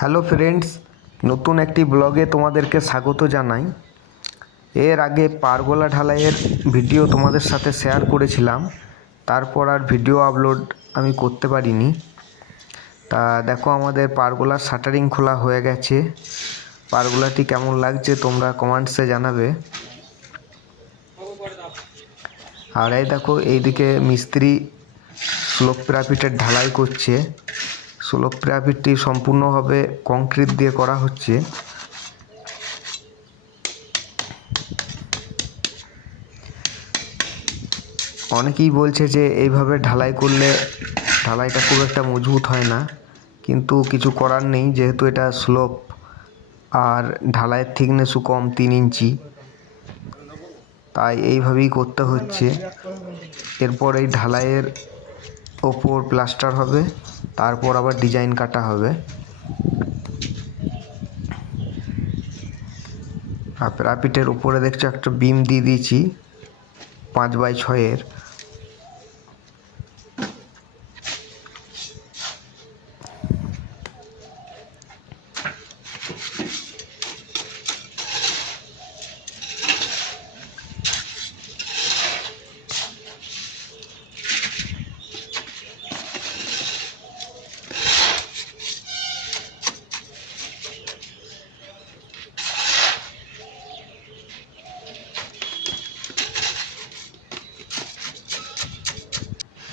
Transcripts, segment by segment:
Hello friends, নতুন একটি ব্লগে তোমাদেরকে স্বাগত জানাই। এর আগে পারগোলা ঢালাইয়ের ভিডিও তোমাদের সাথে শেয়ার করেছিলাম, তারপর আর ভিডিও আপলোড আমি করতে পারিনি। তা দেখো, আমাদের পারগোলার শাটারিং খোলা হয়ে গেছে। পারগোলাটি কেমন লাগছে তোমরা কমেন্টসে জানাবে। আর এই দেখো, এইদিকে মিস্ত্রি স্লোপ পিরামিডের ঢালাই করছে। স্লোপ পিরামিডটি সম্পূর্ণভাবে কংক্রিট দিয়ে করা হচ্ছে। অনেকেই বলছে যে এইভাবে ঢালাই করলে ঢালাইটা খুব একটা মজবুত হয় না, কিন্তু কিছু করার নেই, যেহেতু এটা স্লোপ আর ঢালাইয়ের থিকনেসও কম 3 ইঞ্চি, তাই এইভাবেই করতে হচ্ছে। এরপর এই ঢালাইয়ের ওপর প্লাস্টার হবে, তারপর আবার ডিজাইন কাটা হবে। আর পিরামিডের উপরে দেখছো একটা বিম দিয়ে দিয়েছি 5x6-এর।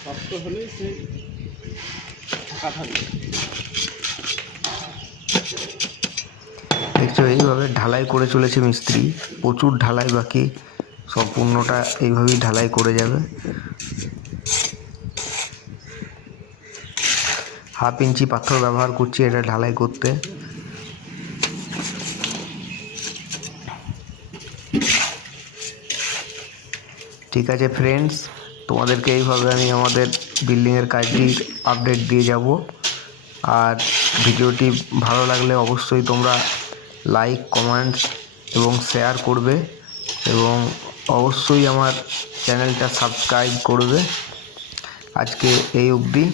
শক্ত হলে সে ফাঁকা থাকবে। দেখছো, এইভাবে ঢালাই করে চলেছে মিস্ত্রি। প্রচুর ঢালাই বাকি, সম্পূর্ণটা এইভাবেই ঢালাই করে যাবে। 1/2 ইঞ্চি পাথর ব্যবহার করছি এটা ঢালাই করতে। ঠিক আছে ফ্রেন্ডস, তোমাদেরকে এইভাবে আমি আমাদের বিল্ডিংয়ের কাজটির আপডেট দিয়ে যাব। আর ভিডিওটি ভালো লাগলে অবশ্যই তোমরা লাইক, কমেন্টস এবং শেয়ার করবে, এবং অবশ্যই আমার চ্যানেলটা সাবস্ক্রাইব করবে। আজকে এই অবধি।